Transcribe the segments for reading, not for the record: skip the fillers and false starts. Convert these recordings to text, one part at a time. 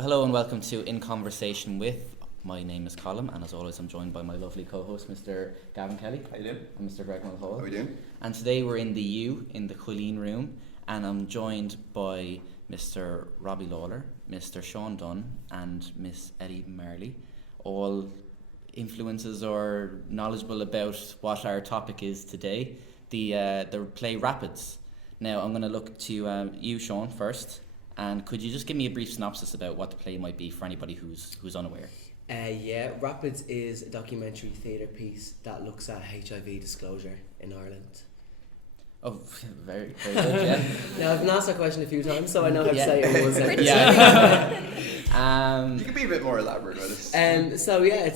Hello and welcome to In Conversation With. My name is Colin, and as always I'm joined by my lovely co-host Mr. Gavin Kelly. How you doing? And Mr. Greg Mulhall. How are you doing? And today we're in the U, in the Quilleen room, and I'm joined by Mr. Robbie Lawlor, Mr. Shaun Dunne and Miss Ellie Marley, all influences or knowledgeable about what our topic is today, the play Rapids. Now I'm going to look to you, Shaun, first. And could you just give me a brief synopsis about what the play might be for anybody who's unaware? Rapids is a documentary theatre piece that looks at HIV disclosure in Ireland. Oh, very, very good, yeah. Now, I've been asked that question a few times, so I know how to say it in one sentence. You could be a bit more elaborate with it. It's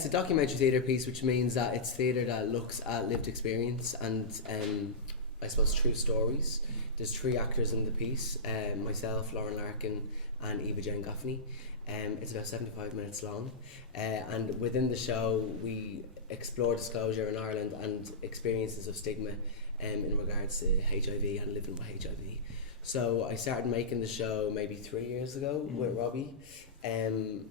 a documentary theatre piece, which means that it's theatre that looks at lived experience and, I suppose, true stories. There's three actors in the piece, myself, Lauren Larkin and Eva Jane Gaffney. It's about 75 minutes long, and within the show we explore disclosure in Ireland and experiences of stigma in regards to HIV and living with HIV. So I started making the show maybe 3 years ago with Robbie, and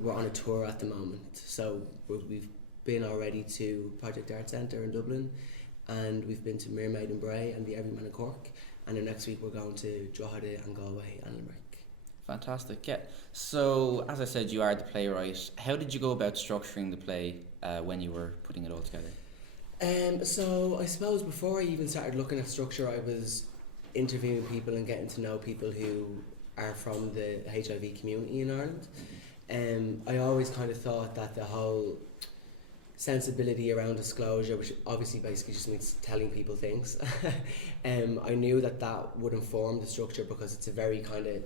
we're on a tour at the moment. So we've been already to Project Art Centre in Dublin, and we've been to Mermaid and Bray and the Everyman in Cork, and then next week we're going to Drogheda and Galway and Limerick. Fantastic, yeah. So, as I said, you are the playwright. How did you go about structuring the play when you were putting it all together? So I suppose before I even started looking at structure, I was interviewing people and getting to know people who are from the HIV community in Ireland. I always kind of thought that the whole sensibility around disclosure, which obviously basically just means telling people things, I knew that would inform the structure because it's a very kind of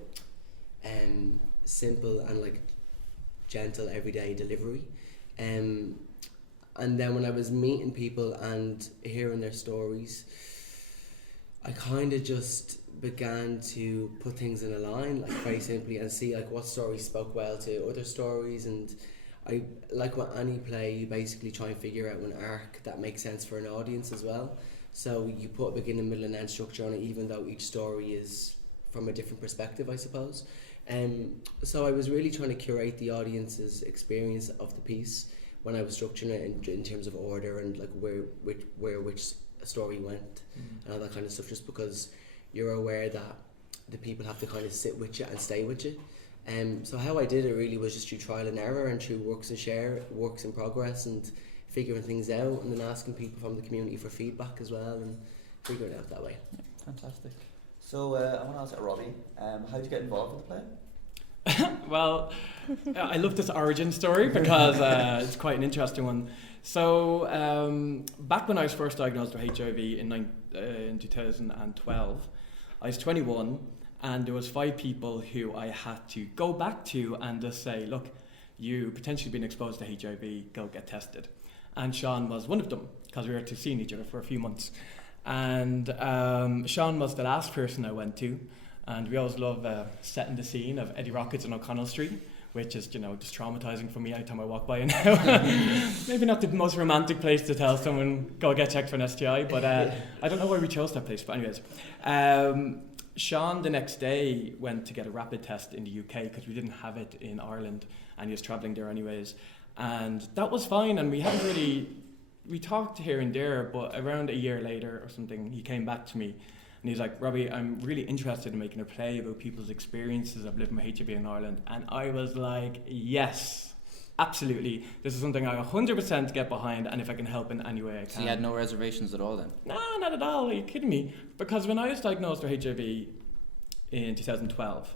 simple and like gentle everyday delivery. And then when I was meeting people and hearing their stories, I kind of just began to put things in a line, like very simply, and see like what stories spoke well to other stories. And I like with any play, you basically try and figure out an arc that makes sense for an audience as well. So you put a beginning, middle and end structure on it, even though each story is from a different perspective, I suppose. So I was really trying to curate the audience's experience of the piece when I was structuring it in terms of order and like where which story went and all that kind of stuff, just because you're aware that the people have to kind of sit with you and stay with you. So how I did it really was just through trial and error and through works in progress and figuring things out, and then asking people from the community for feedback as well and figuring it out that way. Yeah, fantastic. So I want to ask Robbie, how did you get involved in the play? Well, I love this origin story because it's quite an interesting one. So back when I was first diagnosed with HIV in 2012, I was 21, and there was 5 people who I had to go back to and just say, look, you potentially been exposed to HIV, go get tested. And Shaun was one of them, because we were to seeing each other for a few months. And Shaun was the last person I went to, and we always love setting the scene of Eddie Rockets on O'Connell Street, which is, just traumatising for me every time I walk by now. Maybe not the most romantic place to tell someone, go get checked for an STI, but I don't know why we chose that place, but anyways. Shaun the next day went to get a rapid test in the UK because we didn't have it in Ireland, and he was travelling there anyways. And that was fine, and we talked here and there, but around a year later or something, he came back to me and he's like, Robbie, I'm really interested in making a play about people's experiences of living with HIV in Ireland. And I was like, yes, absolutely. This is something I 100% get behind, and if I can help in any way I can. So you had no reservations at all then? No, not at all. Are you kidding me? Because when I was diagnosed with HIV in 2012,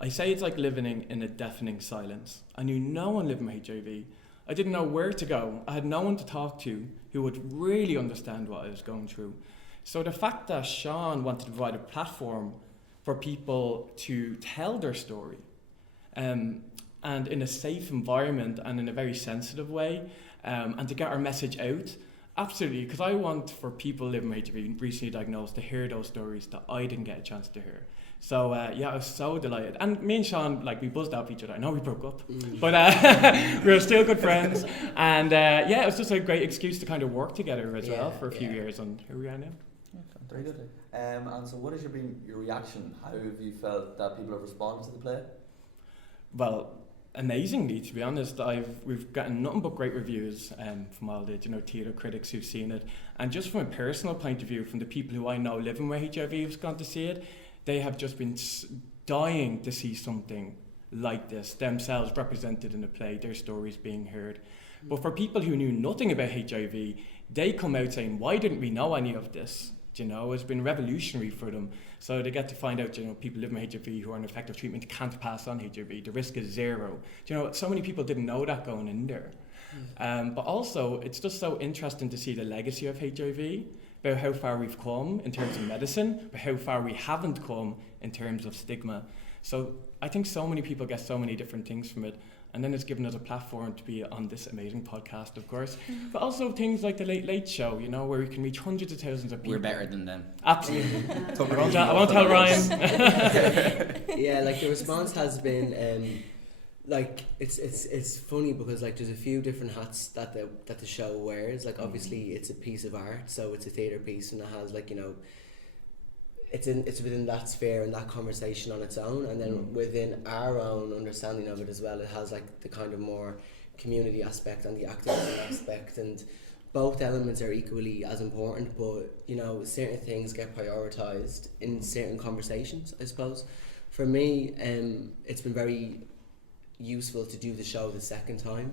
I say it's like living in a deafening silence. I knew no one living with HIV. I didn't know where to go. I had no one to talk to who would really understand what I was going through. So the fact that Shaun wanted to provide a platform for people to tell their story, and in a safe environment and in a very sensitive way, and to get our message out, absolutely, because I want for people living with HIV recently diagnosed to hear those stories that I didn't get a chance to hear. So I was so delighted. And me and Shaun, we buzzed off each other. I know we broke up, but we were still good friends. And it was just a great excuse to kind of work together as well for a few years, and here we are now. Very good. And so what has been your reaction? How have you felt that people have responded to the play? Well, amazingly, to be honest, we've gotten nothing but great reviews from all the theatre critics who've seen it, and just from a personal point of view, from the people who I know living with HIV who've gone to see it, they have just been dying to see something like this themselves represented in a play, their stories being heard. But for people who knew nothing about HIV, they come out saying, "Why didn't we know any of this?" It's been revolutionary for them. So they get to find out, people living with HIV who are on effective treatment can't pass on HIV. The risk is zero. So many people didn't know that going in there. But also, it's just so interesting to see the legacy of HIV, about how far we've come in terms of medicine, but how far we haven't come in terms of stigma. So I think so many people get so many different things from it. And then it's given us a platform to be on this amazing podcast, of course. But also things like the Late Late Show, where we can reach hundreds of thousands of people. We're better than them. Absolutely. I won't tell Ryan. Yeah, like the response has been, it's funny because like there's a few different hats that the show wears. Like obviously it's a piece of art, so it's a theatre piece, and it has it's within that sphere and that conversation on its own, and then within our own understanding of it as well, it has like the kind of more community aspect and the activism aspect, and both elements are equally as important, but certain things get prioritized in certain conversations, I suppose. For me, it's been very useful to do the show the second time,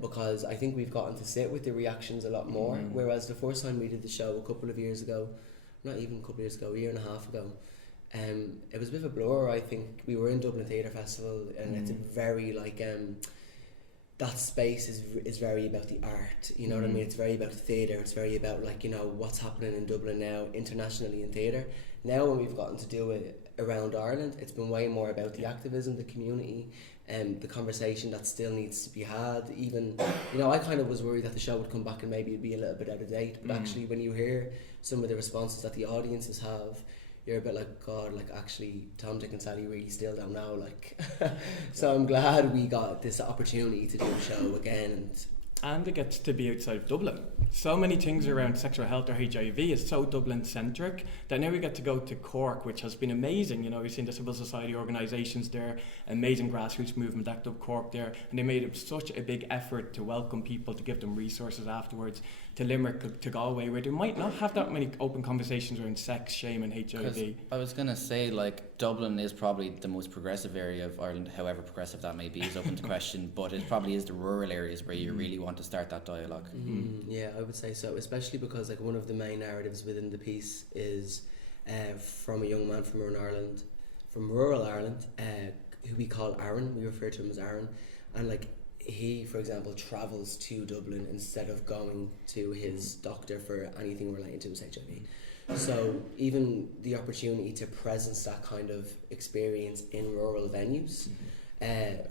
because I think we've gotten to sit with the reactions a lot more, whereas the first time we did the show a couple of years ago, not even a couple of years ago, a year and a half ago, it was a bit of a blur. I think we were in Dublin Theatre Festival, and it's a very that space is very about the art, what I mean? It's very about theatre, it's very about what's happening in Dublin now internationally in theatre. Now when we've gotten to do it around Ireland, it's been way more about the activism, the community, and the conversation that still needs to be had. Even I kind of was worried that the show would come back and maybe it'd be a little bit out of date, but actually when you hear some of the responses that the audiences have, you're a bit like, God, actually Tom, Dick and Sally really still don't know, so I'm glad we got this opportunity to do the show again, and it gets to be outside of Dublin. So many things around sexual health or HIV is so Dublin-centric that now we get to go to Cork, which has been amazing. We've seen the civil society organisations there, amazing grassroots movement, Act Up Cork there, and they made such a big effort to welcome people, to give them resources afterwards, to Limerick, to Galway, where they might not have that many open conversations around sex, shame and HIV. I was going to say, Dublin is probably the most progressive area of Ireland, however progressive that may be is open to question, but it probably is the rural areas where you really want to start that dialogue. Yeah, I would say so, especially because one of the main narratives within the piece is from a young man from rural Ireland, who we call Aaron. We refer to him as Aaron, and he, for example, travels to Dublin instead of going to his doctor for anything relating to his HIV. So even the opportunity to presence that kind of experience in rural venues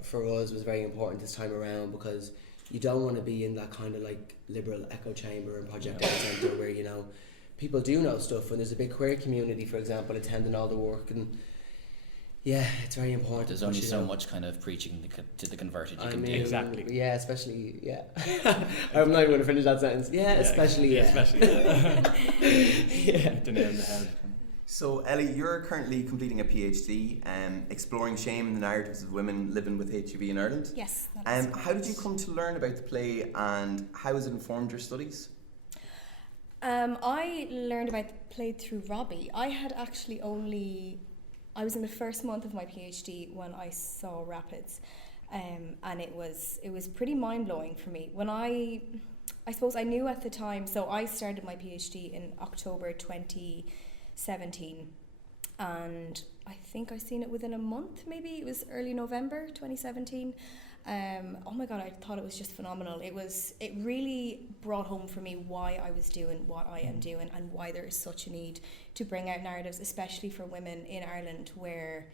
for us was very important this time around, because you don't want to be in that kind of liberal echo chamber and Project Ed Centre where people do know stuff, and there's a big queer community, for example, attending all the work, and yeah, it's very important. There's only so much kind of preaching to the converted you can do. Exactly. Yeah, especially, yeah. I'm not even going to finish that sentence. Yeah, especially, yeah. Especially. Yeah. To nail the head. So, Ellie, you're currently completing a PhD exploring shame and the narratives of women living with HIV in Ireland. Yes. That is how did you come to learn about the play, and how has it informed your studies? I learned about the play through Robbie. I was in the first month of my PhD when I saw Rapids, and it was pretty mind-blowing for me. When I suppose I knew at the time, so I started my PhD in October 2017, and I think I seen it within a month, maybe it was early November 2017. Oh my God, I thought it was just phenomenal. It really brought home for me why I was doing what I am doing, and why there is such a need to bring out narratives, especially for women in Ireland, where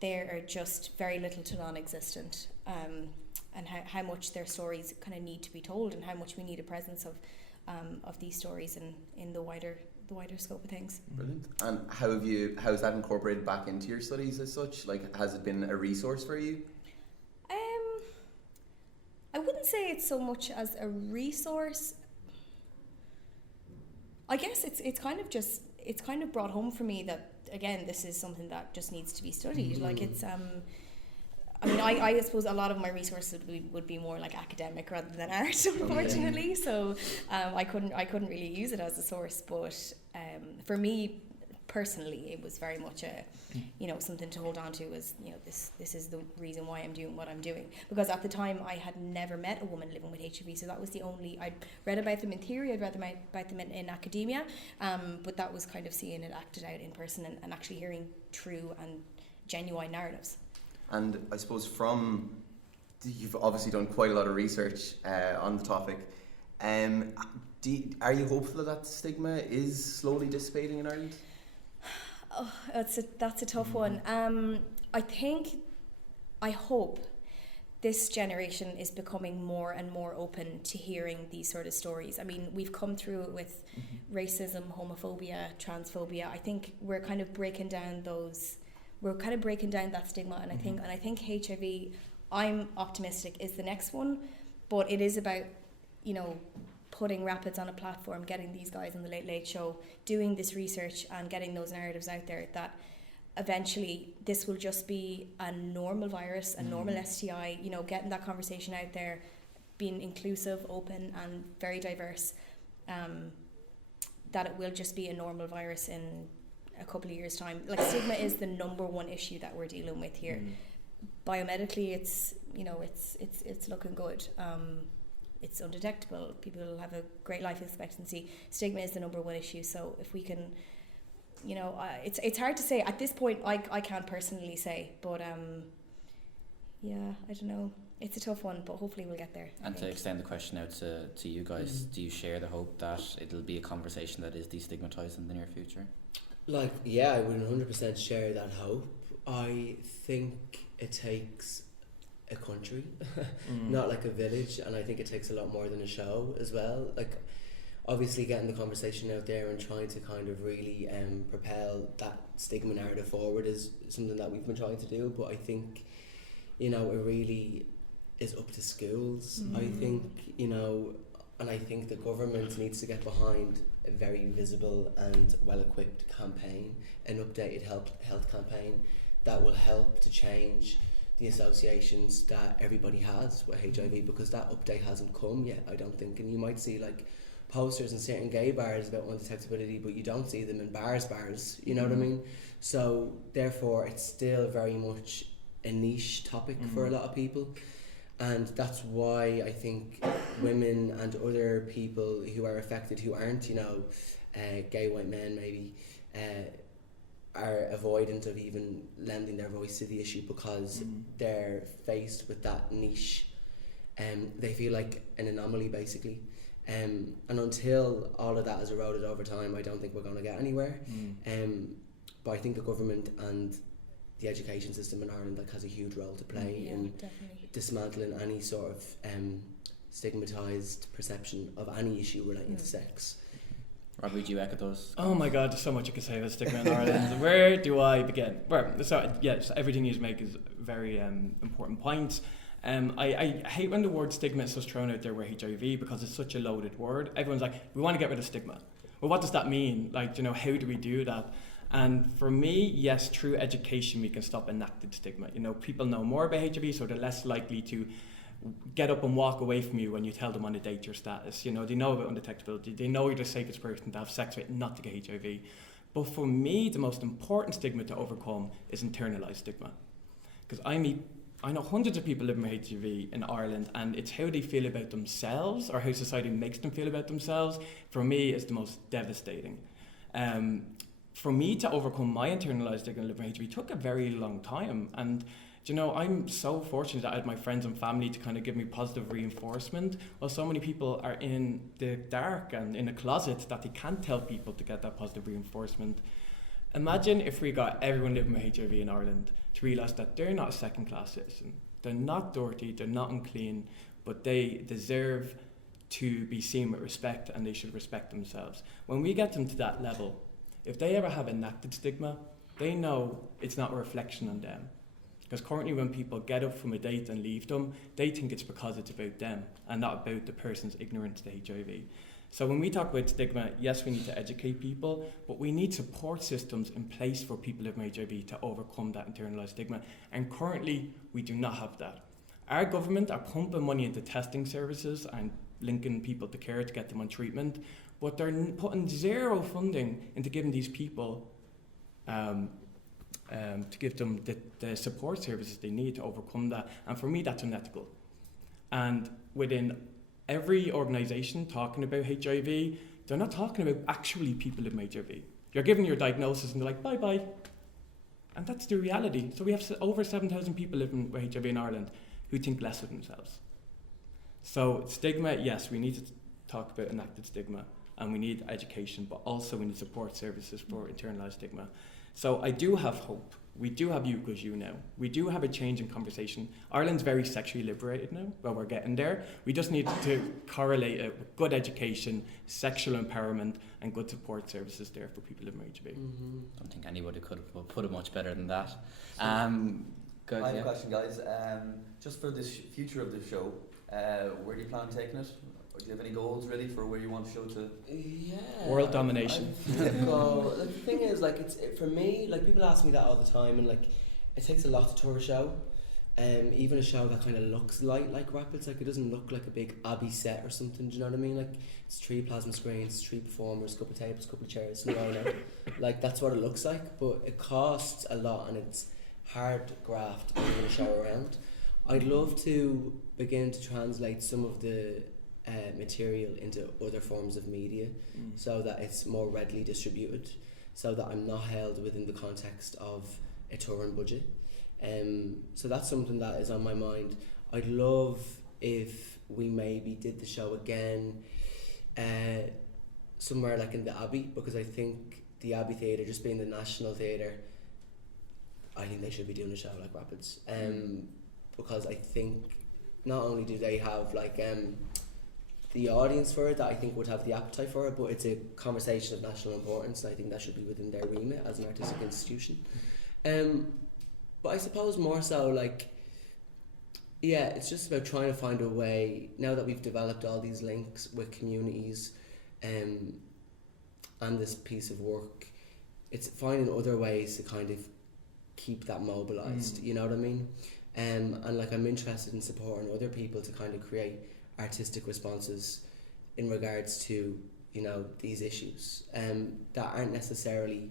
there are just very little to non-existent, and how much their stories kind of need to be told, and how much we need a presence of these stories in the wider scope of things. Brilliant. And how has that incorporated back into your studies as such? Has it been a resource for you? I wouldn't say it's so much as a resource. I guess it's kind of brought home for me that, again, this is something that just needs to be studied. I mean, I suppose a lot of my resources would be more like academic rather than art, unfortunately. So I couldn't really use it as a source. But for me personally, it was very much a, something to hold on to. Was this is the reason why I'm doing what I'm doing, because at the time I had never met a woman living with HIV. So that was the only, I'd read about them in theory, I'd read about them in academia, but that was kind of seeing it acted out in person and actually hearing true and genuine narratives. And I suppose you've obviously done quite a lot of research on the topic. Are you hopeful that stigma is slowly dissipating in Ireland? Oh, that's a tough one. I hope this generation is becoming more and more open to hearing these sort of stories. I mean, we've come through it with racism, homophobia, transphobia. I think we're kind of breaking down that stigma, and I think HIV, I'm optimistic, is the next one, but it is about, putting Rapids on a platform, getting these guys on the Late Late Show, doing this research and getting those narratives out there, that eventually this will just be a normal virus, a normal STI, getting that conversation out there, being inclusive, open and very diverse, that it will just be a normal virus in a couple of years' time. Like, stigma is the number one issue that we're dealing with here. Biomedically, it's looking good. It's undetectable. People have a great life expectancy. Stigma is the number one issue. So if we can, it's hard to say at this point. I can't personally say, but I don't know. It's a tough one, but hopefully we'll get there. And to extend the question out to you guys, do you share the hope that it'll be a conversation that is destigmatized in the near future? Like, yeah, I would 100% share that hope. I think it takes a country, not like a village, and I think it takes a lot more than a show as well. Like, obviously getting the conversation out there and trying to kind of really propel that stigma narrative forward is something that we've been trying to do, but I think, it really is up to schools. I think, and I think the government needs to get behind a very visible and well-equipped campaign, an updated health campaign that will help to change the associations that everybody has with HIV, because that update hasn't come yet, I don't think. And you might see like posters in certain gay bars about undetectability, but you don't see them in bars, you know what I mean? So therefore it's still very much a niche topic for a lot of people, and that's why I think women and other people who are affected, who aren't, gay white men maybe, are avoidant of even lending their voice to the issue, because they're faced with that niche, they feel like an anomaly basically, and until all of that is eroded over time, I don't think we're going to get anywhere. But I think the government and the education system in Ireland has a huge role to play in dismantling any sort of stigmatised perception of any issue relating to sex. Robbie, do you echo those? Oh my God, there's so much you could say about stigma in Ireland. Where do I begin? Well, so everything you make is very important points. I hate when the word stigma is just thrown out there with HIV, because it's such a loaded word. Everyone's like, we want to get rid of stigma. Well, what does that mean? Like, how do we do that? And for me, yes, through education we can stop enacted stigma. People know more about HIV, so they're less likely to get up and walk away from you when you tell them on a date your status. They know about undetectability. They know you're the safest person to have sex with, not to get HIV. But for me, the most important stigma to overcome is internalized stigma. Because I know hundreds of people living with HIV in Ireland, and it's how they feel about themselves, or how society makes them feel about themselves, for me is the most devastating. For me to overcome my internalized stigma living with HIV took a very long time, and I'm so fortunate that I had my friends and family to kind of give me positive reinforcement, while so many people are in the dark and in a closet that they can't tell people to get that positive reinforcement. Imagine if we got everyone living with HIV in Ireland to realise that they're not a second-class citizen, they're not dirty, they're not unclean, but they deserve to be seen with respect, and they should respect themselves. When we get them to that level, if they ever have enacted stigma, they know it's not a reflection on them. Because currently when people get up from a date and leave them, they think it's because it's about them and not about the person's ignorance to HIV. So when we talk about stigma, yes, we need to educate people, but we need support systems in place for people living with HIV to overcome that internalized stigma. And currently, we do not have that. Our government are pumping money into testing services and linking people to care to get them on treatment, but they're putting zero funding into giving these people to give them the support services they need to overcome that. And for me, that's unethical. And within every organisation talking about HIV, they're not talking about actually people living with HIV. You're given your diagnosis and they're like, bye-bye. And that's the reality. So we have over 7,000 people living with HIV in Ireland who think less of themselves. So stigma, yes, we need to talk about enacted stigma, and we need education, but also we need support services for internalised stigma. So I do have hope. We do have You Because You now. We do have a change in conversation. Ireland's very sexually liberated now, but we're getting there. We just need to correlate it with good education, sexual empowerment, and good support services there for people living with HIV. Mm-hmm. I don't think anybody could have put it much better than that. Good, I have yeah. a question, guys. Just for the future of the show, where do you plan on taking it? Or do you have any goals really for where you want the show to? Yeah. World domination. So like, the thing is, like, for me, like, people ask me that all the time, and like, it takes a lot to tour a show. Even a show that kind of looks like Rapids, like, it doesn't look like a big Abbey set or something. Do you know what I mean? Like, it's 3 plasma screens, 3 performers, couple of tables, couple of chairs, like, that's what it looks like. But it costs a lot, and it's hard graft moving a show around. I'd love to begin to translate some of the material into other forms of media, so that it's more readily distributed, so that I'm not held within the context of a touring budget. So that's something that is on my mind. I'd love if we maybe did the show again somewhere like in the Abbey, because I think the Abbey Theatre, just being the national theatre, I think they should be doing a show like Rapids, because I think not only do they have like the audience for it that I think would have the appetite for it, but it's a conversation of national importance, and I think that should be within their remit as an artistic institution. But I suppose more so, like, yeah, it's just about trying to find a way, now that we've developed all these links with communities and this piece of work, it's finding other ways to kind of keep that mobilised, you know what I mean? And like, I'm interested in supporting other people to kind of create artistic responses in regards to, you know, these issues that aren't necessarily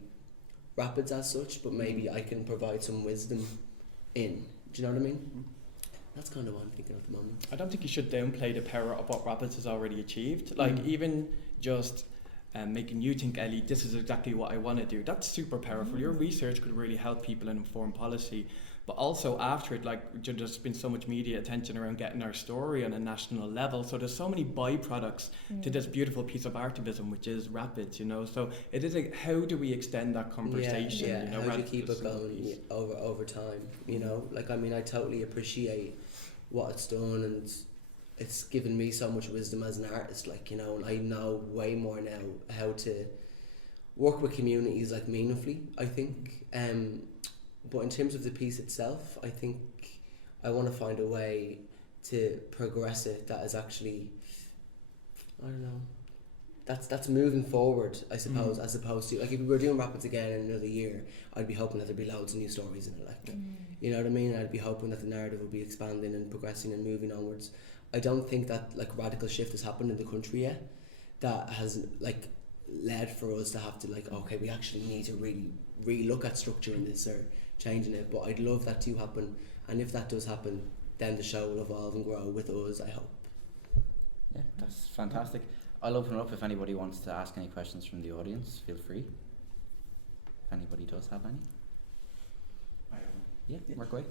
Rapids as such, but maybe I can provide some wisdom in. Do you know what I mean? That's kind of what I'm thinking at the moment. I don't think you should downplay the power of what Rapids has already achieved. Like, even just making you think, Ellie, this is exactly what I want to do. That's super powerful. Your research could really help people and inform policy. But also after it, like, there's been so much media attention around getting our story on a national level. So there's so many byproducts to this beautiful piece of activism, which is Rapids, you know. So it is like, how do we extend that conversation? Yeah, you know, how do you keep it going over time, you know? Like, I mean, I totally appreciate what it's done, and it's given me so much wisdom as an artist, like, you know, and I know way more now how to work with communities, like, meaningfully, I think. But in terms of the piece itself, I think I want to find a way to progress it that is actually, I don't know, that's moving forward, I suppose, as opposed to, like, if we were doing Rapids again in another year, I'd be hoping that there'd be loads of new stories in it, like, you know what I mean? I'd be hoping that the narrative would be expanding and progressing and moving onwards. I don't think that, like, radical shift has happened in the country yet that has, like, led for us to have to, like, okay, we actually need to really look at structure in this or changing it. But I'd love that to happen, and if that does happen, then the show will evolve and grow with us, I hope. Yeah, that's fantastic. I'll open it up if anybody wants to ask any questions from the audience. Feel free. If anybody does have any. I have one. Yeah, work away.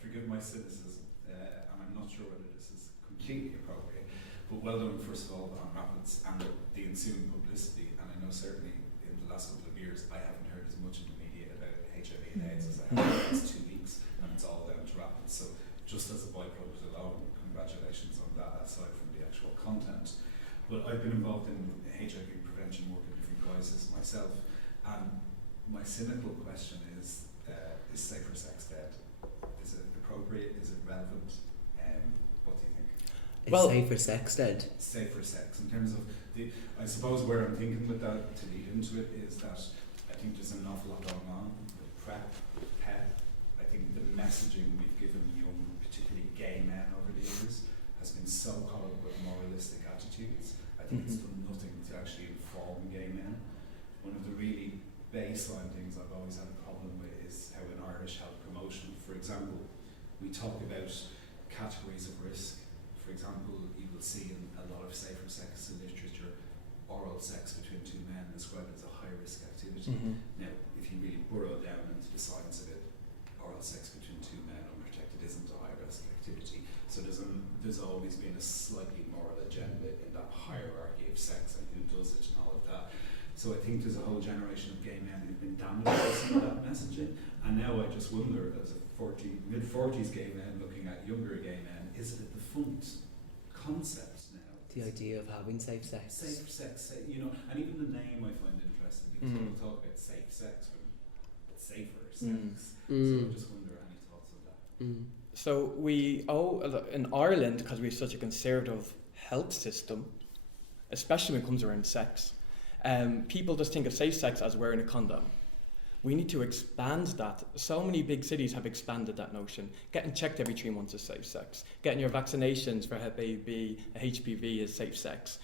Forgive my cynicism, and I'm not sure whether this is completely appropriate, but well done, first of all, on Rapids and the ensuing publicity. And I know certainly in the last couple of years I haven't heard as much in the media about HIV and AIDS as I have in the last 2 weeks, and it's all down to Rapids. So just as a byproduct alone, congratulations on that, aside from the actual content. But I've been involved in HIV prevention work in different guises myself, and my cynical question is safer sex dead? Is it appropriate? Is it relevant? What do you think? Well- safer sex dead? Safer sex, in terms of I suppose where I'm thinking with that to lead into it is that I think there's an awful lot going on with PrEP, with PEP. I think the messaging we've given young, particularly gay men over the years, has been so caught up with moralistic attitudes. I think it's done nothing to actually inform gay men. One of the really baseline things I've always had a problem with is how in Irish health promotion, for example, we talk about categories of risk. For example, you will see in a lot of safer sex literature, oral sex between two men described as a high-risk activity. Now, if you really burrow down into the science of it, oral sex between two men unprotected isn't a high-risk activity. So there's always been a slightly moral agenda in that hierarchy of sex and who does it and all of that. So I think there's a whole generation of gay men who've been damaged by some of that messaging. And now I just wonder, as a mid-40s gay man looking at younger gay men, is it a defunct concept now? The idea of having safe sex. Safe sex, and even the name I find interesting because people talk about safe sex, but safer sex. So I just wonder any thoughts on that. So we owe, in Ireland, because we have such a conservative health system, especially when it comes around sex, people just think of safe sex as wearing a condom. We need to expand that. So many big cities have expanded that notion. Getting checked every 3 months is safe sex. Getting your vaccinations for Hep B, HPV is safe sex.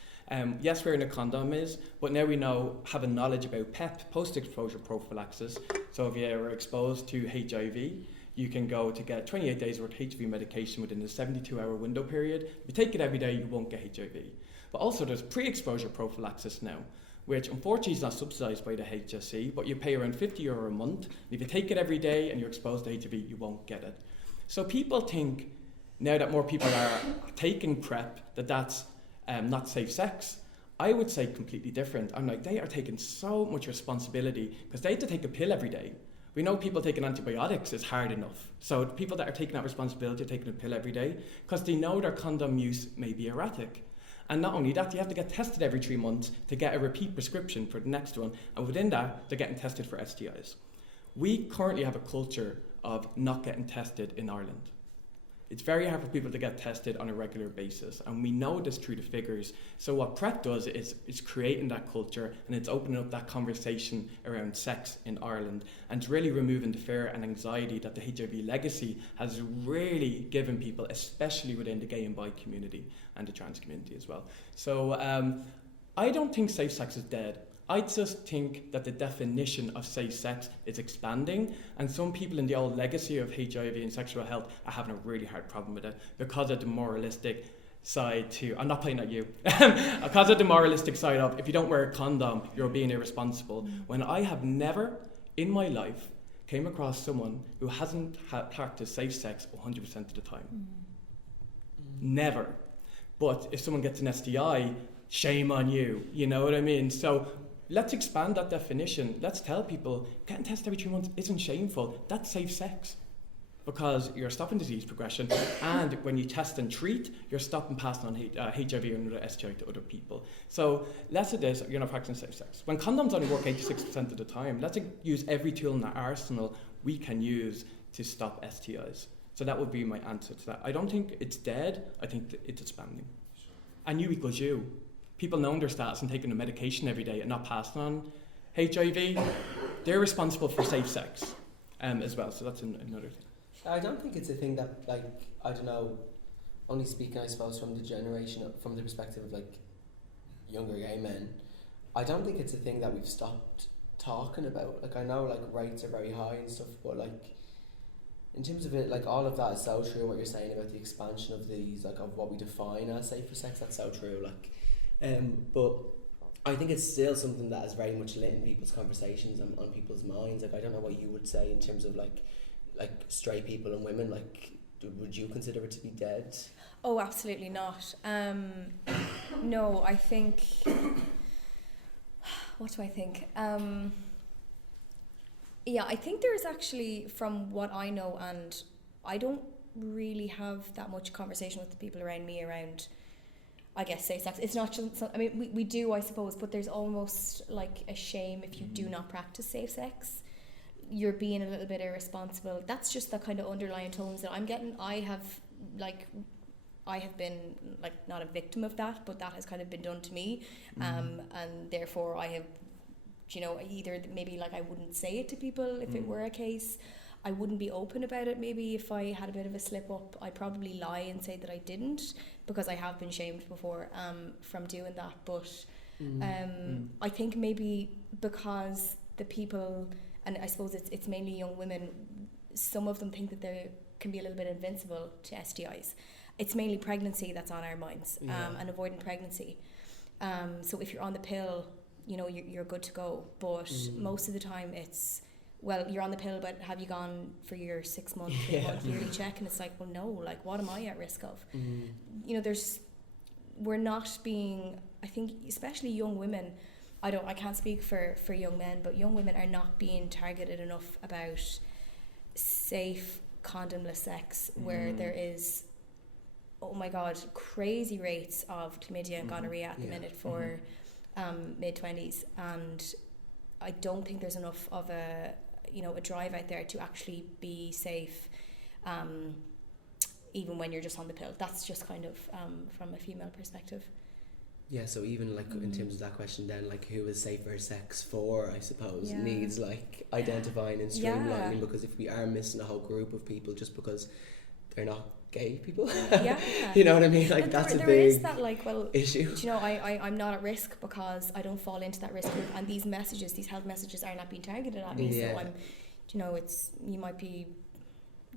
Yes, wearing a condom is, but now we know, having knowledge about PEP, post-exposure prophylaxis. So if you are exposed to HIV, you can go to get 28 days worth of HIV medication within a 72-hour window period. If you take it every day, you won't get HIV. But also there's pre-exposure prophylaxis now, which unfortunately is not subsidised by the HSE, but you pay around €50 a month. If you take it every day and you're exposed to HIV, you won't get it. So people think, now that more people are taking PrEP, that that's not safe sex. I would say completely different. I'm like, they are taking so much responsibility because they have to take a pill every day. We know people taking antibiotics is hard enough. So people that are taking that responsibility are taking a pill every day because they know their condom use may be erratic. And not only that, you have to get tested every 3 months to get a repeat prescription for the next one. And within that, they're getting tested for STIs. We currently have a culture of not getting tested in Ireland. It's very hard for people to get tested on a regular basis. And we know this through the figures. So what PrEP does is it's creating that culture and it's opening up that conversation around sex in Ireland. And it's really removing the fear and anxiety that the HIV legacy has really given people, especially within the gay and bi community and the trans community as well. So I don't think safe sex is dead. I just think that the definition of safe sex is expanding, and some people in the old legacy of HIV and sexual health are having a really hard problem with it because of the moralistic side too. I'm not playing at you. Because of the moralistic side of, if you don't wear a condom, you're being irresponsible. When I have never in my life came across someone who hasn't practiced safe sex 100% of the time. Never. But if someone gets an STI, shame on you. You know what I mean? So let's expand that definition. Let's tell people getting tested every 3 months isn't shameful. That's safe sex because you're stopping disease progression, and when you test and treat, you're stopping passing on HIV or another STI to other people. So less of this, you're not practicing safe sex. When condoms only work 86% of the time, let's use every tool in our arsenal we can use to stop STIs. So that would be my answer to that. I don't think it's dead. I think it's expanding. And you equals you. People knowing their status and taking the medication every day and not passing on HIV, they're responsible for safe sex as well. So that's another thing. I don't think it's a thing that, like, I don't know, only speaking, I suppose, from the generation, from the perspective of, like, younger gay men, I don't think it's a thing that we've stopped talking about. Like, I know, like, rates are very high and stuff, but, like, in terms of it, like, all of that is so true, what you're saying about the expansion of these, like, of what we define as safer sex, that's so true, like. But I think it's still something that is very much lit in people's conversations and on people's minds. Like, I don't know what you would say in terms of like straight people and women. Like, would you consider it to be dead? Oh, absolutely not. No, I think. What do I think? Yeah, I think there's actually, from what I know, and I don't really have that much conversation with the people around me around, I guess, safe sex. It's not just, I mean, we do, I suppose, but there's almost like a shame if you do not practice safe sex. You're being a little bit irresponsible. That's just the kind of underlying tones that I'm getting. I have, like, I have been like not a victim of that, but that has kind of been done to me, and therefore I have, you know, either maybe like I wouldn't say it to people if it were a case. I wouldn't be open about it. Maybe if I had a bit of a slip up, I'd probably lie and say that I didn't, because I have been shamed before from doing that. But I think maybe because the people, and I suppose it's mainly young women, some of them think that they can be a little bit invincible to STIs. It's mainly pregnancy that's on our minds, and avoiding pregnancy. So if you're on the pill, you know, you're good to go. But most of the time it's, well, you're on the pill, but have you gone for your 6 month, 3 month yearly check? And it's like, well, no, like, what am I at risk of? You know, we're not being, I think, especially young women, I can't speak for young men, but young women are not being targeted enough about safe, condomless sex, where there is, oh my God, crazy rates of chlamydia and gonorrhea at the minute for mid-20s. And I don't think there's enough of a drive out there to actually be safe, even when you're just on the pill. That's just kind of from a female perspective. Yeah, so even like in terms of that question then, like who is safer sex for, I suppose, needs like identifying and streamlining, because if we are missing a whole group of people just because they're not gay people, you know what I mean? Like and that's there big is that like, well, issue. You know, I'm not at risk because I don't fall into that risk group, and these health messages are not being targeted at me. So I'm, you know, you might be,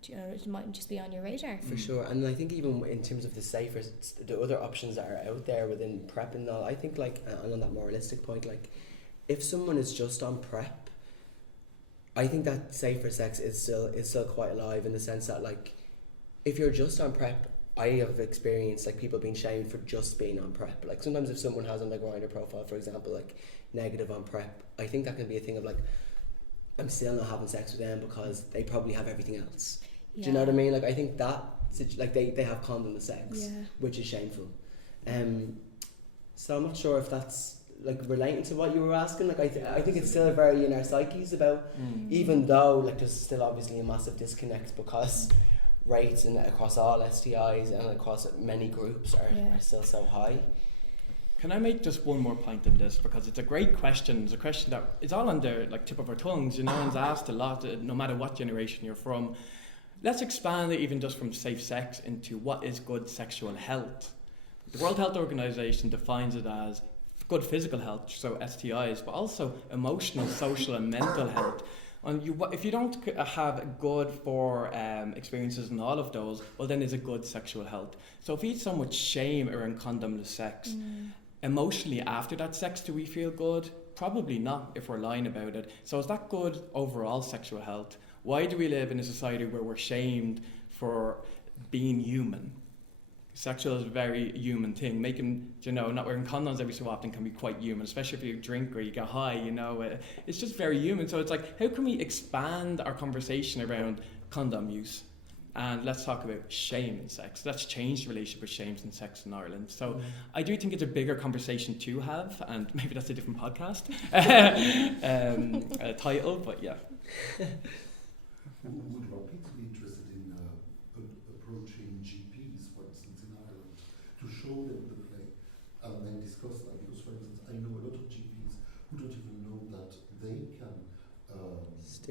you know, it might just be on your radar. For sure. And I think even in terms of the other options that are out there within PrEP and all, I think like, and on that moralistic point, like if someone is just on PrEP, I think that safer sex is still quite alive, in the sense that like if you're just on PrEP, I have experienced like people being shamed for just being on PrEP. Like sometimes if someone has on their Grindr profile, for example, like negative on PrEP, I think that can be a thing of like, I'm still not having sex with them because they probably have everything else. Do you know what I mean? Like I think that like they have condomless sex, which is shameful. So I'm not sure if that's like relating to what you were asking. Like I think it's still very in our psyches about, even though like there's still obviously a massive disconnect because rates across all STIs and across many groups are still so high. Can I make just one more point on this, because it's a great question. It's a question that is all on the like tip of our tongues. You know, one's asked a lot, no matter what generation you're from. Let's expand it even just from safe sex into what is good sexual health. The World Health Organization defines it as good physical health, so STIs, but also emotional, social and mental health. And if you don't have good for experiences in all of those, well then is it good sexual health. So if we have so much shame around condomless sex, emotionally after that sex, do we feel good? Probably not, if we're lying about it. So is that good overall sexual health? Why do we live in a society where we're shamed for being human? Sexual is a very human thing. Making, you know, not wearing condoms every so often can be quite human, especially if you drink or you get high, you know. It's just very human. So it's like, how can we expand our conversation around condom use? And let's talk about shame in sex. Let's change the relationship with shame in sex in Ireland. So I do think it's a bigger conversation to have, and maybe that's a different podcast title, but yeah. Would Robbie be interested in approaching GPs, for instance, in Ireland, to show them the play and then discuss that? Because, for instance, I know a lot of GPs who don't even know that they can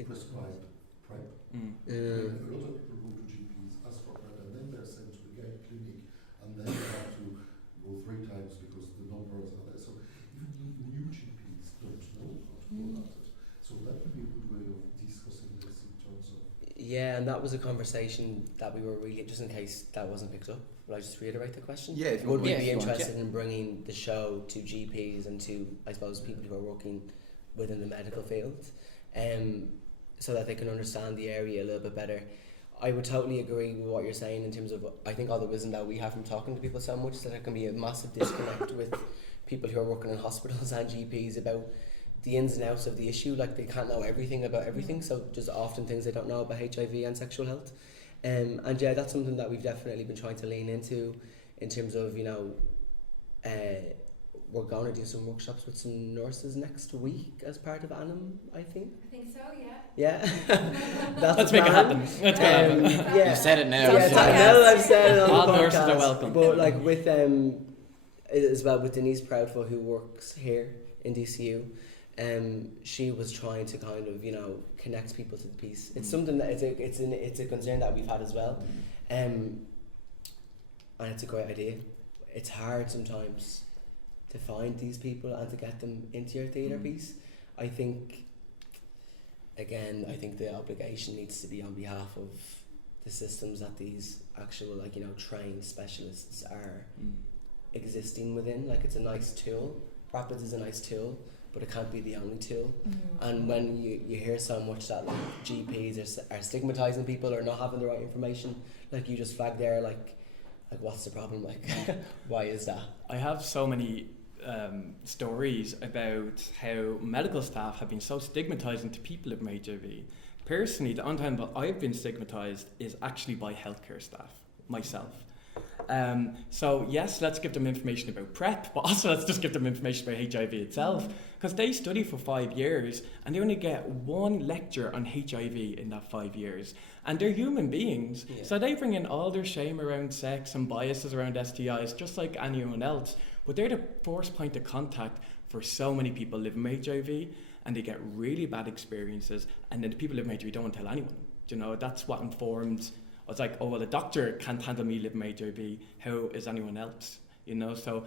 prescribe PrEP. A lot of people go to GPs, ask for PrEP, and then they're sent to the gay clinic, and then they have to go 3 times because the numbers are there. So even new GPs don't know how to go about it. So that would be a good way of discussing this in terms of... Yeah, and that was a conversation that we were really, just in case that wasn't picked up, will I just reiterate the question? Yeah, if you would want. we be interested in bringing the show to GPs and to, I suppose, people who are working within the medical field, so that they can understand the area a little bit better? I would totally agree with what you're saying in terms of, I think all the wisdom that we have from talking to people so much, that there can be a massive disconnect with people who are working in hospitals and GPs about the ins and outs of the issue. Like they can't know everything about everything, so just often things they don't know about HIV and sexual health. And yeah, that's something that we've definitely been trying to lean into in terms of, you know, we're going to do some workshops with some nurses next week as part of Anam, I think. I think so, yeah. Yeah. Let's make it happen. Let's make it happen. Yeah. You've said it now. Yes, Podcast. I know I've said it on All the podcast. nurses are welcome. But like with as well with Denise Proudfoot, who works here in DCU, she was trying to kind of, you know, connect people to the piece. It's something that it's a concern that we've had as well, and it's a great idea. It's hard sometimes to find these people and to get them into your theatre piece. I think the obligation needs to be on behalf of the systems that these actual, like, you know, trained specialists are existing within. Like, it's a nice tool. Rapids is a nice tool, but it can't be the only tool. And when you hear so much that, like, GPs are stigmatizing people or not having the right information, like you just flagged there, like what's the problem? Like, why is that? I have so many stories about how medical staff have been so stigmatizing to people living with HIV. Personally, the only time that I've been stigmatized is actually by healthcare staff, myself. So yes, let's give them information about PrEP, but also let's just give them information about HIV itself, because they study for 5 years and they only get one lecture on HIV in that 5 years, and they're human beings, so they bring in all their shame around sex and biases around STIs just like anyone else, but they're the first point of contact for so many people living with HIV, and they get really bad experiences, and then the people living with HIV don't want to tell anyone. You know, that's what informed. It's like, oh, well, the doctor can't handle me living with HIV. How is anyone else? You know, so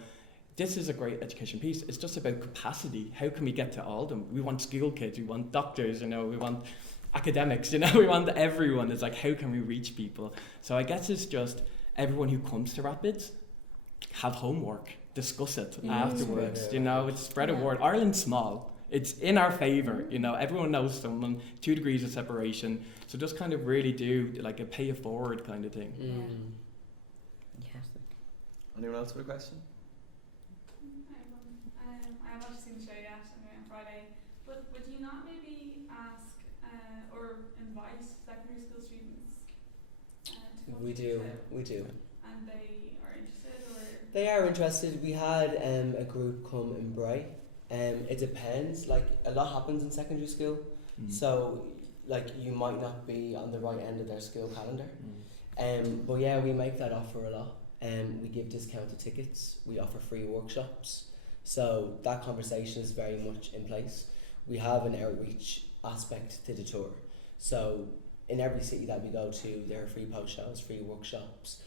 this is a great education piece. It's just about capacity. How can we get to all of them? We want school kids, we want doctors, you know, we want academics, you know, we want everyone. It's like, how can we reach people? So I guess it's just everyone who comes to Rapids, have homework, discuss it afterwards. You know, it's spread a word. Ireland's small. It's in our favour, you know, everyone knows someone, 2 degrees of separation. So just kind of really do like a pay it forward kind of thing. Anyone else with a question? I haven't actually seen the show yet, on Friday, but would you not maybe ask or invite secondary school students to come We to do. the show? And they are interested, or? They are interested. We had a group come in Bray. It depends. Like, a lot happens in secondary school, so like you might not be on the right end of their school calendar. But yeah, we make that offer a lot. We give discounted tickets. We offer free workshops. So that conversation is very much in place. We have an outreach aspect to the tour. So in every city that we go to, there are free post shows, free workshops,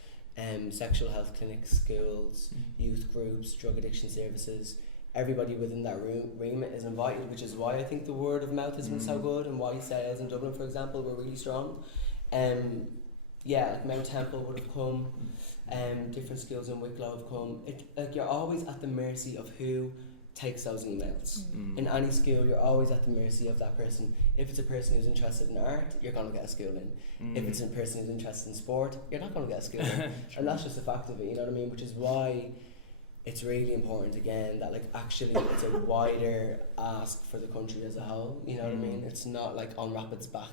sexual health clinics, schools, youth groups, drug addiction services. Everybody within that remit is invited, which is why I think the word of mouth has been so good, and why sales in Dublin, for example, were really strong. Like Mount Temple would have come, different schools in Wicklow have come. Like, you're always at the mercy of who takes those emails. In any school, you're always at the mercy of that person. If it's a person who's interested in art, you're going to get a school in. If it's a person who's interested in sport, you're not going to get a school in. And that's just a fact of it, you know what I mean? Which is why it's really important, again, that, like, actually it's a wider ask for the country as a whole, you know what I mean? It's not like on Rapid's back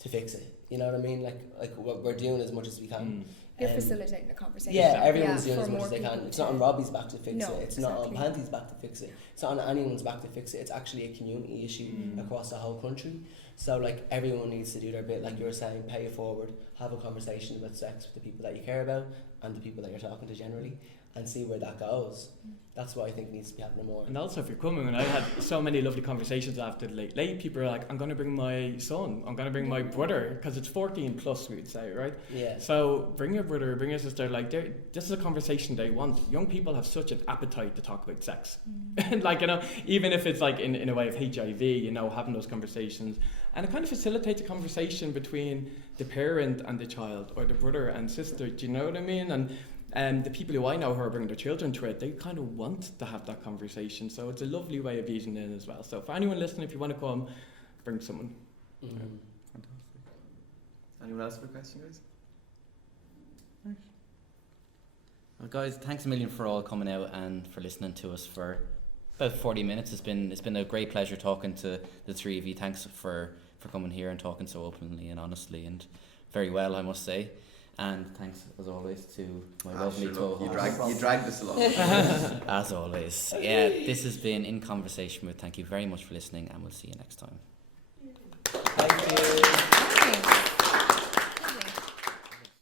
to fix it, you know what I mean? Like what we're doing as much as we can. You're facilitating the conversation. Yeah, everyone's doing for as much more as they can. people It's not on Robbie's back to fix No, it. It's not on exactly. Panty's back to fix it. It's not on anyone's back to fix it. It's actually a community issue across the whole country. So, like, everyone needs to do their bit, like you were saying, pay it forward, have a conversation about sex with the people that you care about and the people that you're talking to generally, and see where that goes. That's what I think needs to be happening more. And also, if you're coming, and I had so many lovely conversations after the late people are like, I'm going to bring my son, I'm going to bring my brother, because it's 14 plus, we would say, right? Yeah. So bring your brother, bring your sister, like, this is a conversation they want. Young people have such an appetite to talk about sex. Like, you know, even if it's like in a way of HIV, you know, having those conversations. And it kind of facilitates a conversation between the parent and the child, or the brother and sister, do you know what I mean? And the people who I know who are bringing their children to it, they kind of want to have that conversation. So it's a lovely way of easing in as well. So for anyone listening, if you want to come, bring someone. Fantastic. Anyone else have a question, guys? Well, guys, thanks a million for all coming out and for listening to us for about 40 minutes. It's been a great pleasure talking to the three of you. Thanks for coming here and talking so openly and honestly and very well, I must say. And thanks, as always, to my Ah, lovely sure, look, co-host. you dragged us along. As always. Yeah, this has been In Conversation with. Thank you very much for listening, and we'll see you next time. Thank you.